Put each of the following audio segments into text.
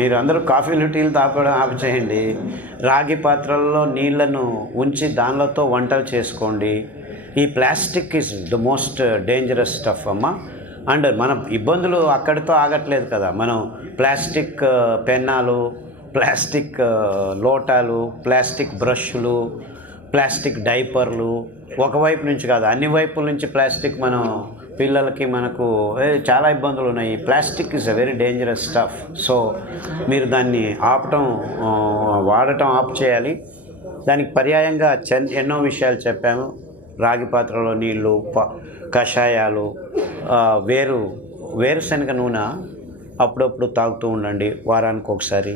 మీరు అందరూ కాఫీలు టీలు తాపడం ఆపిచేయండి. రాగి పాత్రల్లో నీళ్ళను ఉంచి దానిలతో వంటలు చేసుకోండి. ఈ plastic is the most dangerous stuff అమ్మ. అండ్ మన ఇబ్బందులు అక్కడితో ఆగట్లేదు కదా. మనం ప్లాస్టిక్ పెన్నాలు ప్లాస్టిక్ లోటాలు ప్లాస్టిక్ బ్రష్లు ప్లాస్టిక్ డైపర్లు ఒకవైపు నుంచి కాదు అన్ని వైపుల నుంచి ప్లాస్టిక్ మనం పిల్లలకి మనకు చాలా ఇబ్బందులు ఉన్నాయి. Plastic is a very dangerous stuff so మీరు దాన్ని ఆపటం వాడటం ఆపు చేయాలి. దానికి పర్యాయంగా చెన్ ఎన్నో విషయాలు చెప్పాము. రాగి పాత్రలో నీళ్ళు ప కషాయాలు వేరు వేరుశనగ నూనె అప్పుడప్పుడు తాగుతూ ఉండండి. వారానికి ఒకసారి.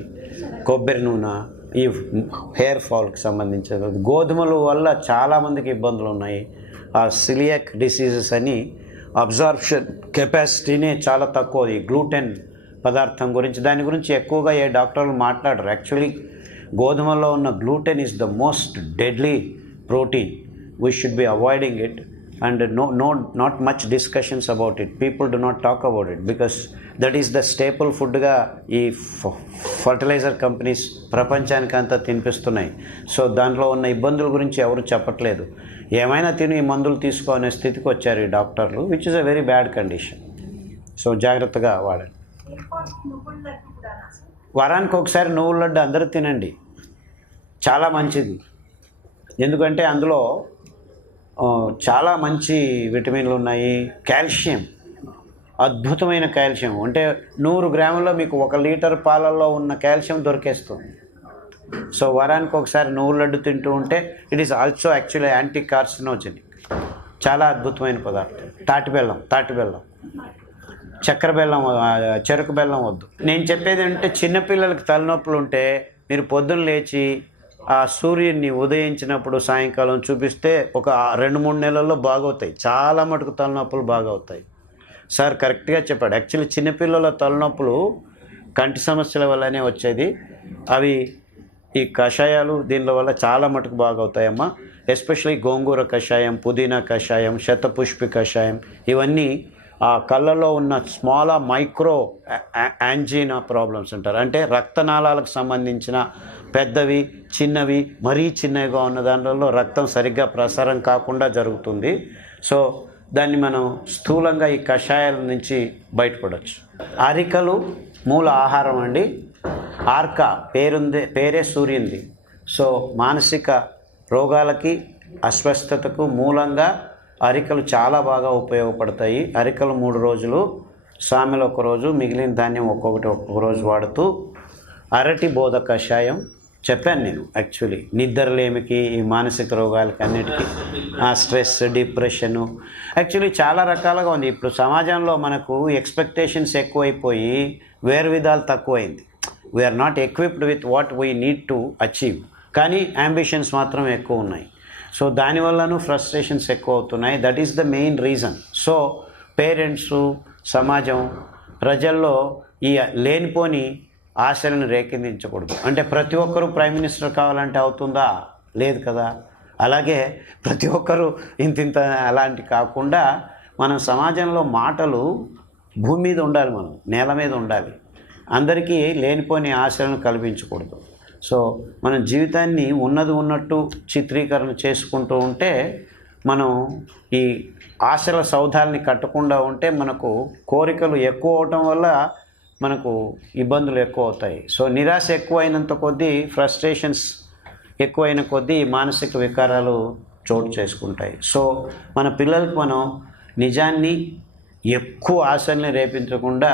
కొబ్బరి నూనె ఈ హెయిర్ ఫాల్కి సంబంధించిన గోధుమల వల్ల చాలామందికి ఇబ్బందులు ఉన్నాయి. ఆ సిలియక్ డిసీజెస్ అని అబ్జార్ప్షన్ కెపాసిటీనే చాలా తక్కువ ఈ గ్లూటెన్ పదార్థం గురించి దాని గురించి ఎక్కువగా ఏ డాక్టర్లు మాట్లాడరు. యాక్చువల్లీ గోధుమలో ఉన్న gluten is the most deadly protein. We should be avoiding it and no no not much discussions about it people do not talk about it because that is the staple ఫుడ్గా ఈ fertiliser companies ప్రపంచానికి అంతా తినిపిస్తున్నాయి. So దాంట్లో ఉన్న ఇబ్బందుల గురించి ఎవరు చెప్పట్లేదు. ఏమైనా తిని ఈ మందులు తీసుకో అనే స్థితికి వచ్చారు ఈ డాక్టర్లు which is a very bad condition so జాగ్రత్తగా వాడండి. వారానికి ఒకసారి నువ్వుల లడ్డు అందరూ తినండి. చాలా మంచిది. ఎందుకంటే అందులో చాలా మంచి విటమిన్లు ఉన్నాయి. కాల్షియం. అద్భుతమైన కాల్షియం. అంటే నూరు గ్రాముల్లో మీకు ఒక లీటర్ పాలల్లో ఉన్న కాల్షియం దొరికేస్తుంది. సో వారానికి ఒకసారి నువ్వుల లడ్డు తింటూ ఉంటే it is also actually anti carcinogenic చాలా అద్భుతమైన పదార్థం. తాటి బెల్లం తాటి బెల్లం. చక్కెర బెల్లం చెరుకు బెల్లం వద్దు. నేను చెప్పేది ఏంటంటే చిన్నపిల్లలకి తలనొప్పులు ఉంటే మీరు పొద్దున్న లేచి ఆ సూర్యుడిని ఉదయించినప్పుడు సాయంకాలం చూపిస్తే ఒక రెండు మూడు నెలల్లో బాగవుతాయి. చాలా మటుకు తలనొప్పులు బాగవుతాయి. సార్ కరెక్ట్గా చెప్పాడు. యాక్చువల్లీ చిన్నపిల్లల తలనొప్పులు కంటి సమస్యల వల్లనే వచ్చేది. అవి ఈ కషాయాలు దీనిల వల్ల చాలా మటుకు బాగవుతాయమ్మా. ఎస్పెషలీ గోంగూర కషాయం పుదీనా కషాయం శతపుష్పి కషాయం ఇవన్నీ ఆ కళ్ళలో ఉన్న స్మాల్ మైక్రో యాంజీనా ప్రాబ్లమ్స్ అంటారు అంటే రక్తనాళాలకు సంబంధించిన పెద్దవి చిన్నవి మరీ చిన్నవిగా ఉన్న దానిలో రక్తం సరిగ్గా ప్రసారం కాకుండా జరుగుతుంది. సో దాన్ని మనం స్థూలంగా ఈ కషాయాల నుంచి బయటపడవచ్చు అరికలు మూల ఆహారం అండి. ఆర్క పేరుంది పేరే సూర్యుంది సో మానసిక రోగాలకి అస్వస్థతకు మూలంగా అరికలు చాలా బాగా ఉపయోగపడతాయి. అరికలు మూడు రోజులు సామెలు ఒకరోజు మిగిలిన ధాన్యం ఒక్కొక్కటి ఒక్కొక్క రోజు వాడుతూ అరటి బోధ కషాయం చెప్పాను నేను యాక్చువల్లీ. నిద్రలేమికి ఈ మానసిక రోగాలకి అన్నిటికీ ఆ స్ట్రెస్ డిప్రెషను యాక్చువల్లీ చాలా రకాలుగా ఉంది. ఇప్పుడు సమాజంలో మనకు ఎక్స్పెక్టేషన్స్ ఎక్కువైపోయి వేరు విధాలు తక్కువైంది. We are not equipped with what we need to achieve కానీ అంబిషన్స్ మాత్రం ఎక్కువ ఉన్నాయి. సో దానివల్లను ఫ్రస్ట్రేషన్స్ ఎక్కువ అవుతున్నాయి that is the main reason so parents సమాజం ప్రజల్లో ఈ లేనిపోని ఆశలను రేకెందించకూడదు. అంటే ప్రతి ఒక్కరూ ప్రైమ్ మినిస్టర్ కావాలంటే అవుతుందా? లేదు కదా. అలాగే ప్రతి ఒక్కరూ ఇంత ఇంత అలాంటి కాకుండా మనం సమాజంలో మాటలు భూమి మీద ఉండాలి మనం నేల మీద ఉండాలి. అందరికీ లేనిపోని ఆశలను కల్పించకూడదు. సో మన జీవితాన్ని ఉన్నది ఉన్నట్టు చిత్రీకరణ చేసుకుంటూ ఉంటే మనం ఈ ఆశల సౌధాలని కట్టకుండా ఉంటే మనకు కోరికలు ఎక్కువ అవటం వల్ల మనకు ఇబ్బందులు ఎక్కువ అవుతాయి. సో నిరాశ ఎక్కువైనంత కొద్దీ ఫ్రస్ట్రేషన్స్ ఎక్కువైన కొద్దీ మానసిక వికారాలు చోటు చేసుకుంటాయి. సో మన పిల్లలకు మనం నిజాన్ని ఎక్కువ ఆశల్ని రేపించకుండా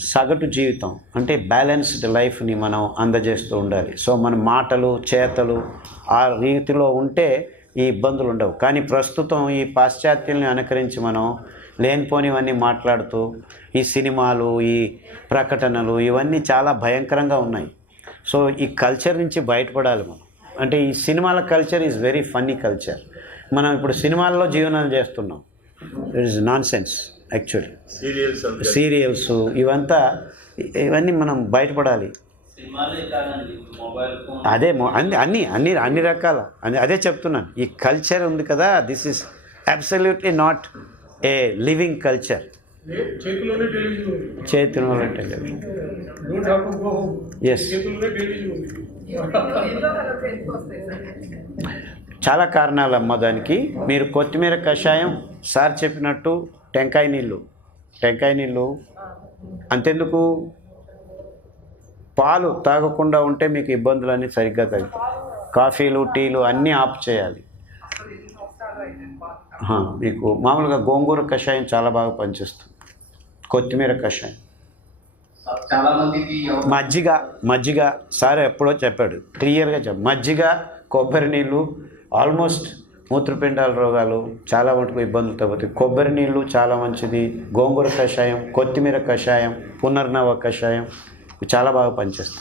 సగటు జీవితం అంటే బ్యాలెన్స్డ్ లైఫ్ని మనం అందజేస్తూ ఉండాలి. సో మన మాటలు చేతలు ఆ రీతిలో ఉంటే ఈ ఇబ్బందులు ఉండవు. కానీ ప్రస్తుతం ఈ పాశ్చాత్యుల్ని అనుకరించి మనం లేనిపోనివన్నీ మాట్లాడుతూ ఈ సినిమాలు ఈ ప్రకటనలు ఇవన్నీ చాలా భయంకరంగా ఉన్నాయి. సో ఈ కల్చర్ నుంచి బయటపడాలి మనం. అంటే ఈ సినిమాల culture is very funny culture మనం ఇప్పుడు సినిమాల్లో జీవనం చేస్తున్నాం. It is nonsense actually serials ఇవంతా ఇవన్నీ మనం బయటపడాలి. సినిమాలే కాదండి మొబైల్ ఫోన్. అదే అన్ని అన్ని అన్ని అన్ని రకాల అదే చెప్తున్నాను. ఈ కల్చర్ ఉంది కదా this is absolutely not a living culture చేతిలోనే టెలివిజన్ చేతిలో television. Don't have to go home yes చేతిలోనే టెలివిజన్ ఉంది. చాలా కారణాలు అమ్మ దానికి. మీరు కొత్తిమీర కషాయం సార్ చెప్పినట్టు టెంకాయ నీళ్ళు. టెంకాయ నీళ్ళు అంతెందుకు? పాలు తాగకుండా ఉంటే మీకు ఇబ్బందులన్నీ సరిగ్గా తగ్గుతాయి కాఫీలు టీలు అన్నీ ఆఫ్ చేయాలి. మీకు మామూలుగా గోంగూర కషాయం చాలా బాగా పనిచేస్తుంది. కొత్తిమీర కషాయం. మజ్జిగ మజ్జిగ సార్ ఎప్పుడో చెప్పాడు. క్లియర్గా చెప్ప మజ్జిగ కొబ్బరి నీళ్ళు ఆల్మోస్ట్ మూత్రపిండాల రోగాలు చాలా మటుకు ఇబ్బందులు తగ్గుతాయి కొబ్బరి నీళ్ళు చాలా మంచిది. గోంగూర కషాయం కొత్తిమీర కషాయం పునర్నవ కషాయం చాలా బాగా పనిచేస్తాయి.